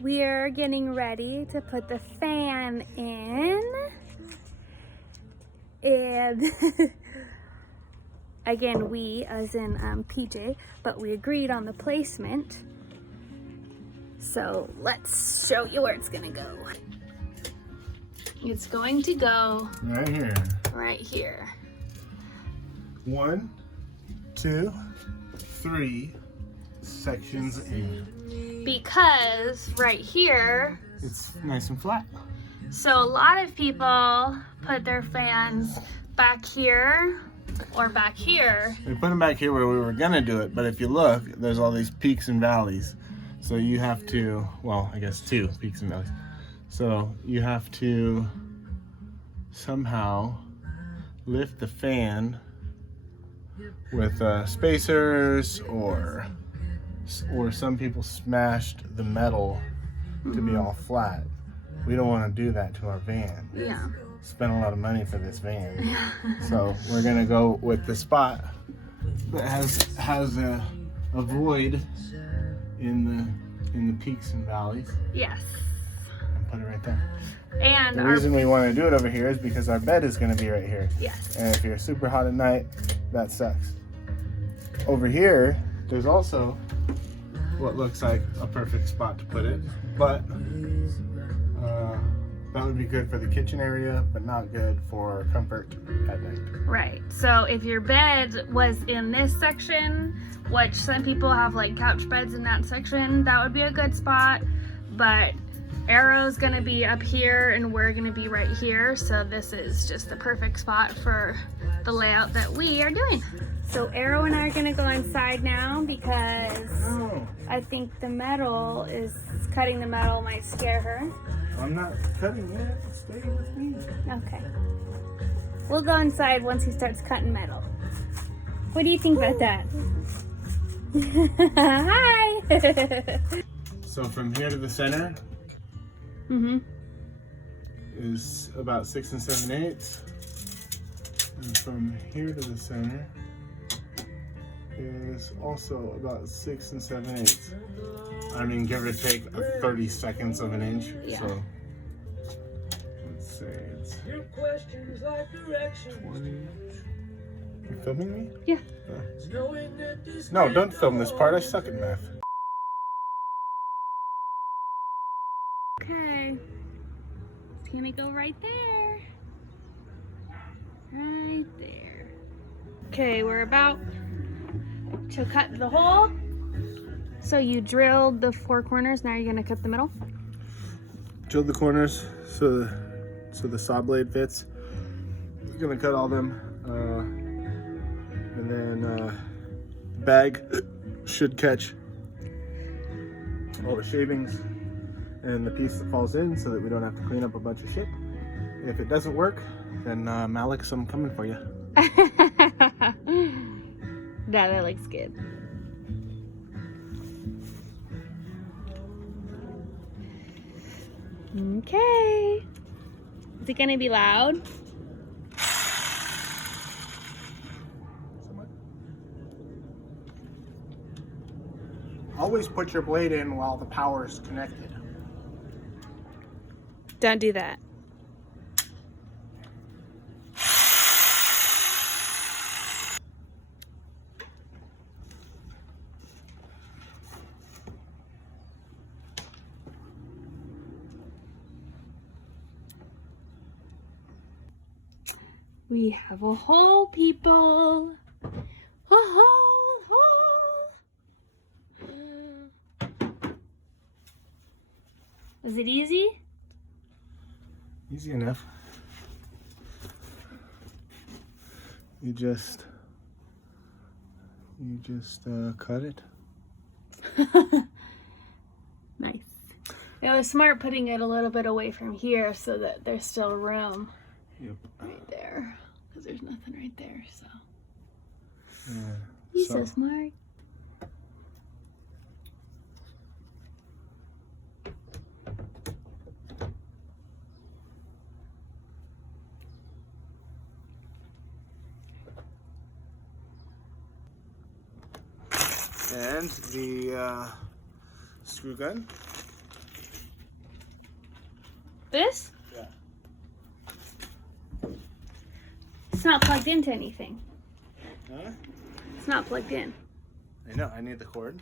we're getting ready to put the fan in. And again, we as in PJ, but we agreed on the placement. So let's show you where it's gonna go. It's going to go right here. Right here. 1, 2, 3 sections in. Because right here, It's nice and flat. so a lot of people put their fans back here or back here. We put them back here where we were gonna do it, but if you look, there's all these peaks and valleys. So you have to, well, I guess 2 peaks and valleys. So you have to somehow lift the fan with spacers, or some people smashed the metal to be all flat. We don't want to do that to our van. Yeah. Spent a lot of money for this van. So we're gonna go with the spot that has a void in the peaks and valleys. Yes. And put it right there. And The reason we want to do it over here is because our bed is going to be right here. Yes. And if you're super hot at night, that sucks. Over here, there's also what looks like a perfect spot to put it, but that would be good for the kitchen area, but not good for comfort at night. Right. So if your bed was in this section, which some people have like couch beds in that section, that would be a good spot. But Arrow's gonna be up here and we're gonna be right here. So this is just the perfect spot for the layout that we are doing. So Arrow and I are gonna go inside now because I think the metal is cutting the metal might scare her. I'm not cutting it. Stay with me. Okay. We'll go inside once he starts cutting metal. What do you think about that? Hi! So from here to the center is about 6 7/8. And from here to the center is also about 6 7/8. I mean, give or take 30 seconds of an inch. Yeah. So let's say it's 20. You filming me? Yeah. No, don't film this part. I suck at math. Okay. It's gonna go right there. Right there. Okay, we're about to cut the hole. So you drilled the 4 corners, now you're gonna cut the middle? Drilled the corners so the saw blade fits. We're gonna cut all them, and then the bag should catch all the shavings and the piece that falls in, so that we don't have to clean up a bunch of shit. If it doesn't work, then Alex, I'm coming for you. That looks good. Okay. Is it gonna be loud? Always put your blade in while the power is connected. Don't do that. We have a hole, people. A hole. Was it easy? Easy enough. You just cut it. Nice. It was smart putting it a little bit away from here so that there's still room. Yep. Right there. Because there's nothing right there, so. Yeah. He's so smart. And the screw gun. This? Yeah. It's not plugged into anything. Huh? It's not plugged in. I know, I need the cord.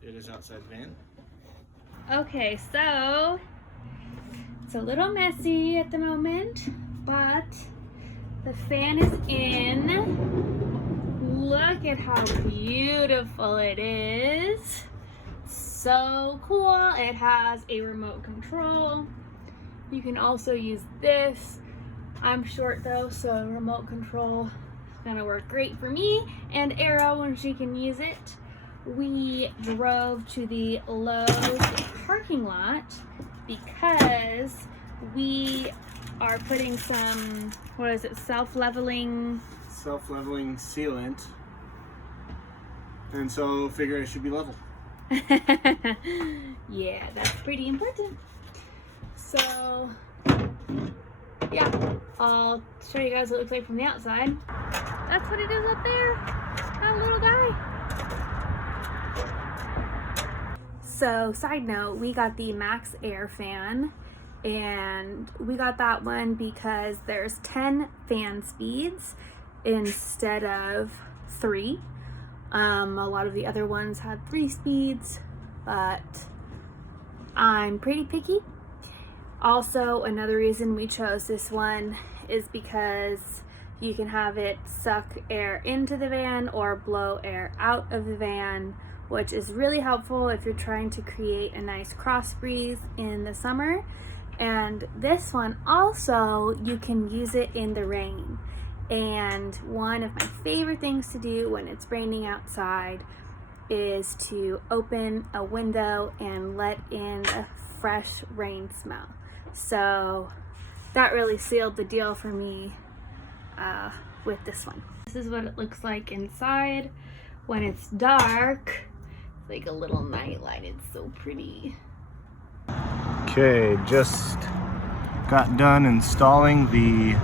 It is outside the van. Okay, so it's a little messy at the moment, but the fan is in. Look at how beautiful it is. So cool. It has a remote control. You can also use this. I'm short though, so remote control is gonna work great for me and Arrow when she can use it. We drove to the Lowe's parking lot because we are putting some, what is it, self-leveling Sealant. And so figure it should be level. Yeah, that's pretty important. So, yeah, I'll show you guys what it looks like from the outside. That's what it is up there, that little guy. So, side note, we got the Maxx air fan, and we got that one because there's 10 fan speeds instead of 3. A lot of the other ones had 3 speeds, but I'm pretty picky. Also, another reason we chose this one is because you can have it suck air into the van or blow air out of the van, which is really helpful if you're trying to create a nice cross breeze in the summer. And this one also, you can use it in the rain. And one of my favorite things to do when it's raining outside is to open a window and let in a fresh rain smell. So that really sealed the deal for me with this one. This is what it looks like inside when it's dark. It's like a little night light. It's so pretty. Okay, just got done installing the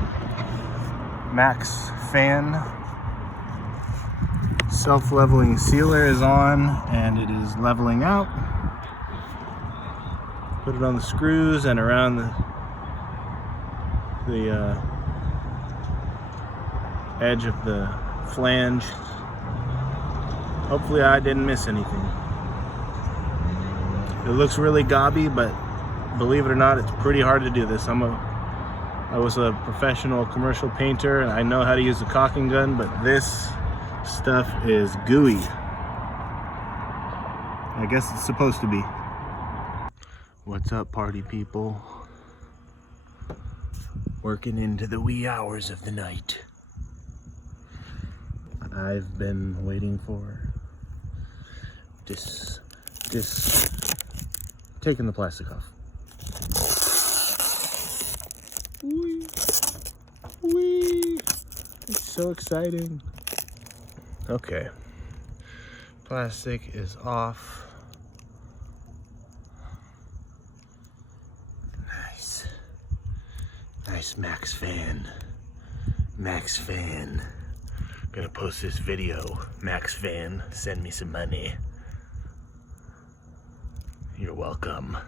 Maxx fan. Self-leveling sealer is on and it is leveling out. Put it on the screws and around the edge of the flange. Hopefully I didn't miss anything. It looks really gobby, but believe it or not, it's pretty hard to do this. I was a professional commercial painter and I know how to use a caulking gun, but this stuff is gooey. I guess it's supposed to be. What's up, party people? Working into the wee hours of the night. I've been waiting for just taking the plastic off. Wee. Wee. It's so exciting. Okay. Plastic is off. Nice. Nice Maxx fan. Maxx fan. Gonna post this video. Maxx fan, send me some money. You're welcome.